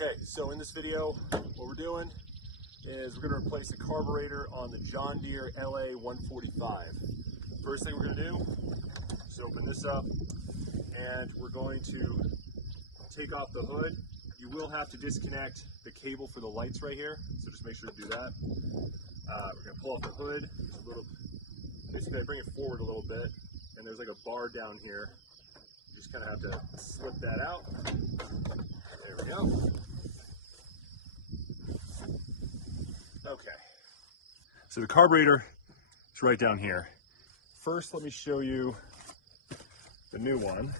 Okay, so in this video, what we're doing is we're going to replace the carburetor on the John Deere LA145. First thing we're going to do is open this up, and we're going to take off the hood. You will have to disconnect the cable for the lights right here, so just make sure to do that. We're going to pull off the hood. Basically, I bring it forward a little bit, and there's like a bar down here. You just kind of have to slip that out. There we go. Okay. So the carburetor is right down here. First, let me show you the new one.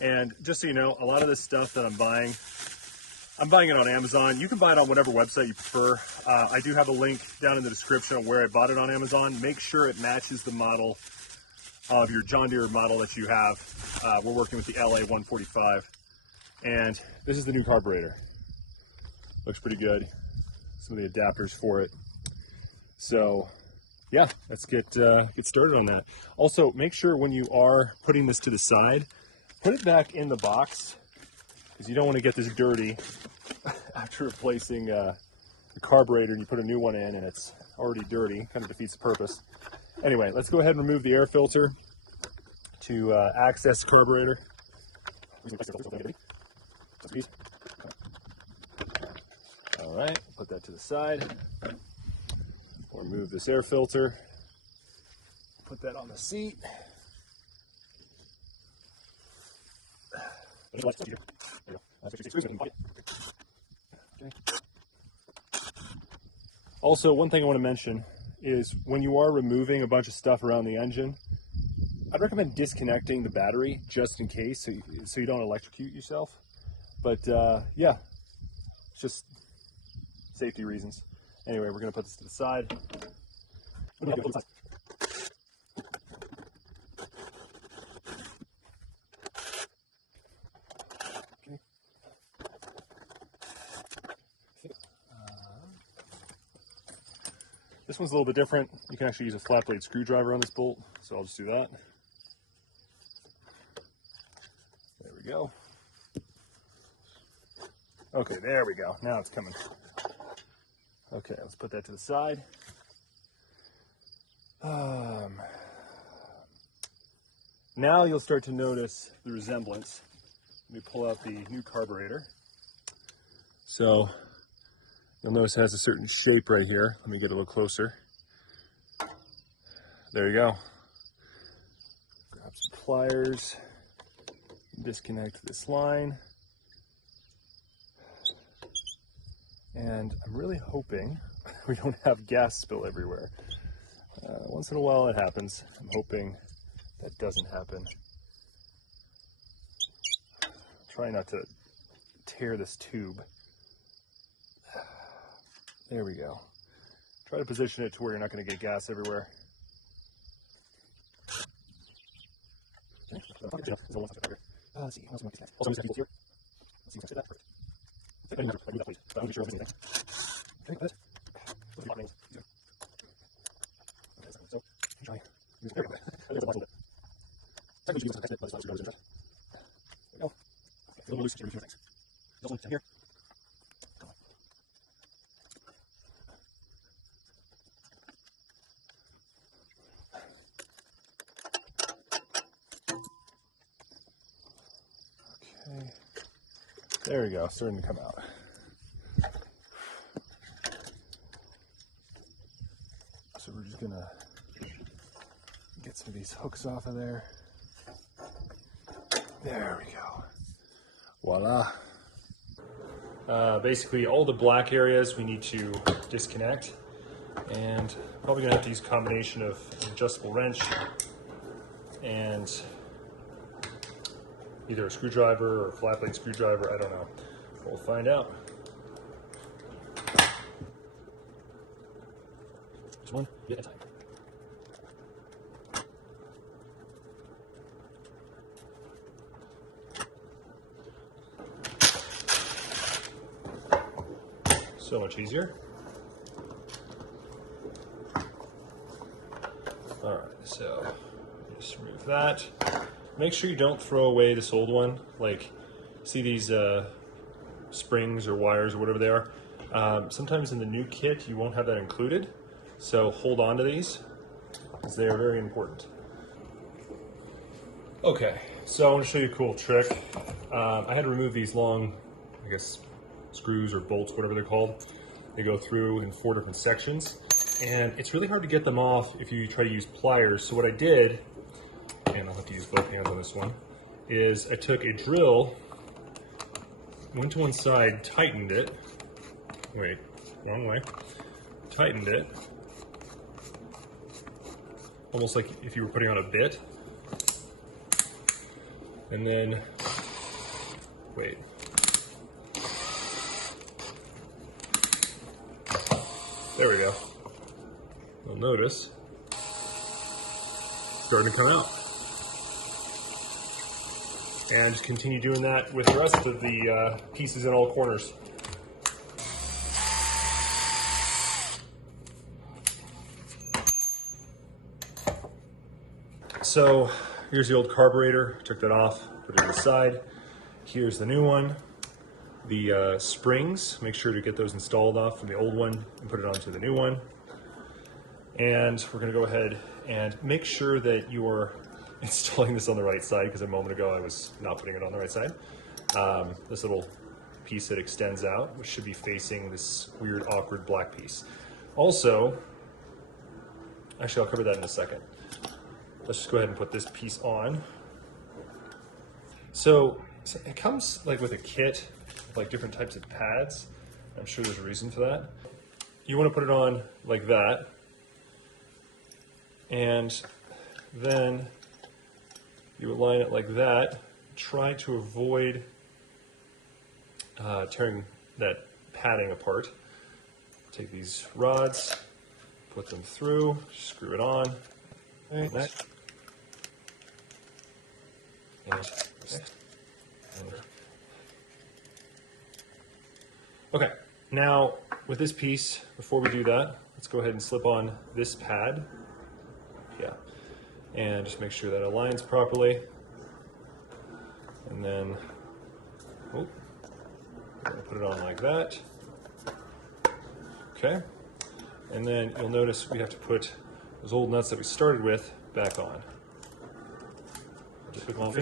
And just so you know, a lot of this stuff that I'm buying it on Amazon. You can buy it on whatever website you prefer. I do have a link down in the description of where I bought it on Amazon. Make sure it matches the model of your John Deere model that you have. We're working with the LA145. And this is the new carburetor. Looks pretty good. Some of the adapters for it. So yeah, let's get started on that. Also, make sure when you are putting this to the side, put it back in the box, because you don't want to get this dirty after replacing the carburetor and you put a new one in and it's already dirty. Kind of defeats the purpose. Anyway, let's go ahead and remove the air filter to access the carburetor. All right, put that to the side. We'll remove this air filter. Put that on the seat. Okay. Also, one thing I want to mention is when you are removing a bunch of stuff around the engine, I'd recommend disconnecting the battery just in case, so you don't electrocute yourself. But yeah, it's just safety reasons. Anyway, we're going to put this to the side. This one's a little bit different. You can actually use a flat blade screwdriver on this bolt, so I'll just do that. There we go. Okay, there we go. Now it's coming. Okay, let's put that to the side. Now you'll start to notice the resemblance. Let me pull out the new carburetor. So you'll notice it has a certain shape right here. Let me get a little closer. There you go. Grab some pliers, disconnect this line. And I'm really hoping we don't have gas spill everywhere. Once in a while it happens. I'm hoping that doesn't happen. Try not to tear this tube. There we go. Try to position it to where you're not going to get gas everywhere. Let's see. Also, here. Let's see that first. Okay, there we go, starting to come out. So we're just gonna get some of these hooks off of there. There we go. Voila. Basically all the black areas we need to disconnect, and probably gonna have to use a combination of an adjustable wrench and either a screwdriver or a flat blade screwdriver, I don't know. We'll find out. Just one bit at a time. So much easier. All right, so just remove that. Make sure you don't throw away this old one. Like, see these springs or wires or whatever they are. Sometimes in the new kit you won't have that included, so hold on to these because they are very important. Okay, so I want to show you a cool trick. I had to remove these long, I guess, screws or bolts, whatever they're called. They go through in 4 different sections, and it's really hard to get them off if you try to use pliers. So what I did, and I'll have to use both hands on this one, is I took a drill, went to one side, tightened it, wait, wrong way, tightened it, almost like if you were putting on a bit, and then, wait, there we go. You'll notice it's starting to come out. And just continue doing that with the rest of the pieces in all corners. So here's the old carburetor. Took that off, put it to the side. Here's the new one. The springs, make sure to get those installed off from the old one and put it onto the new one. And we're going to go ahead and make sure that you're installing this on the right side, because a moment ago I was not putting it on the right side. This little piece that extends out, which should be facing this weird, awkward black piece. Also, actually I'll cover that in a second. Let's just go ahead and put this piece on. So it comes like with a kit, like different types of pads. I'm sure there's a reason for that. You want to put it on like that, and then you align it like that. Try to avoid tearing that padding apart. Take these rods, put them through, screw it on. Like that. Okay, now with this piece, before we do that, let's go ahead and slip on this pad. Yeah, and just make sure that aligns properly. And then, oh, we're gonna put it on like that. Okay, and then you'll notice we have to put those old nuts that we started with back on. Just put them on.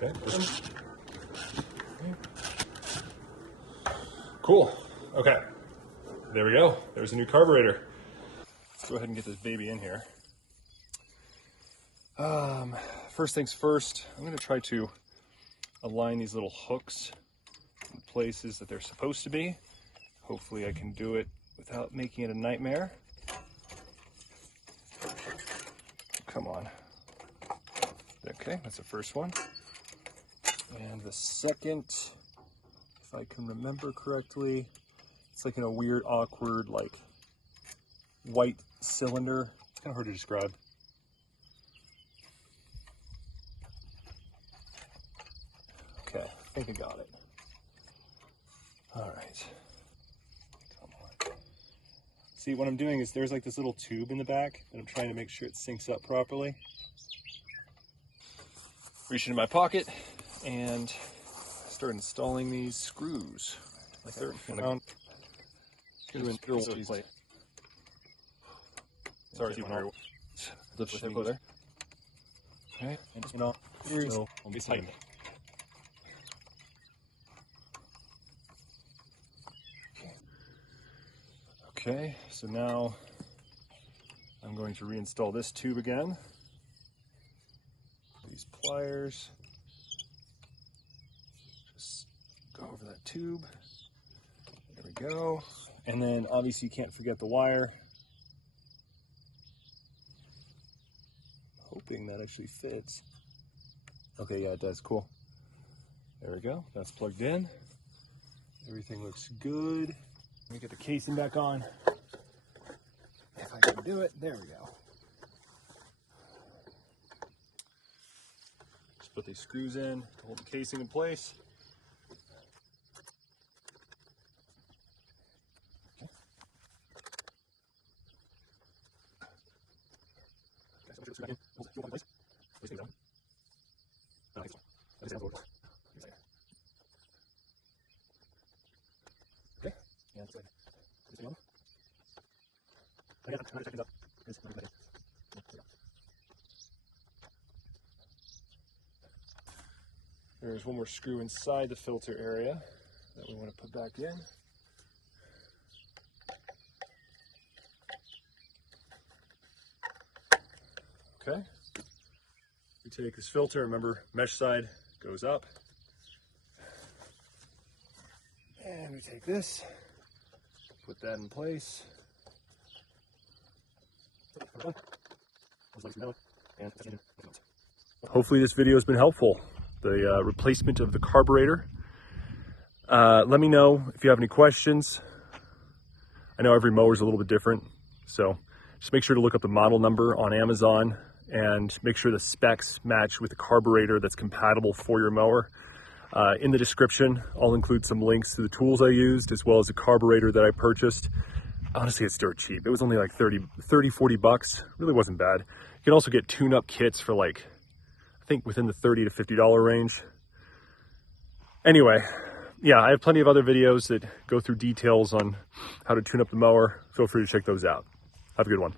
Okay. Cool. Okay. There we go. There's a new carburetor. Let's go ahead and get this baby in here. First things first, I'm going to try to align these little hooks in places that they're supposed to be. Hopefully I can do it without making it a nightmare. Come on. Okay, that's the first one. And the second, if I can remember correctly, it's like in a weird, awkward, like white cylinder. It's kind of hard to describe. Okay, I think I got it. All right. Come on. See, what I'm doing is there's like this little tube in the back, and I'm trying to make sure it syncs up properly. Reach into my pocket and start installing these screws. Like they're around. Sorry, the shape over there. Okay, and just not through. Okay, so now I'm going to reinstall this tube again. These pliers. Just go over that tube. There we go. And then obviously you can't forget the wire. Hoping that actually fits. Okay, yeah, it does. Cool. There we go. That's plugged in. Everything looks good. Let me get the casing back on. If I can do it. There we go. Just put these screws in to hold the casing in place. Okay. There's one more screw inside the filter area that we want to put back in. Okay. We take this filter, remember mesh side goes up. And we take this, put that in place. Hopefully this video has been helpful. The replacement of the carburetor. Let me know if you have any questions. I know every mower is a little bit different, so just make sure to look up the model number on Amazon and make sure the specs match with the carburetor that's compatible for your mower. In the description, I'll include some links to the tools I used as well as the carburetor that I purchased. Honestly, it's dirt cheap. It was only like 40 bucks. Really wasn't bad. You can also get tune-up kits for like, I think within the $30 to $50 range. Anyway, yeah, I have plenty of other videos that go through details on how to tune up the mower. Feel free to check those out. Have a good one.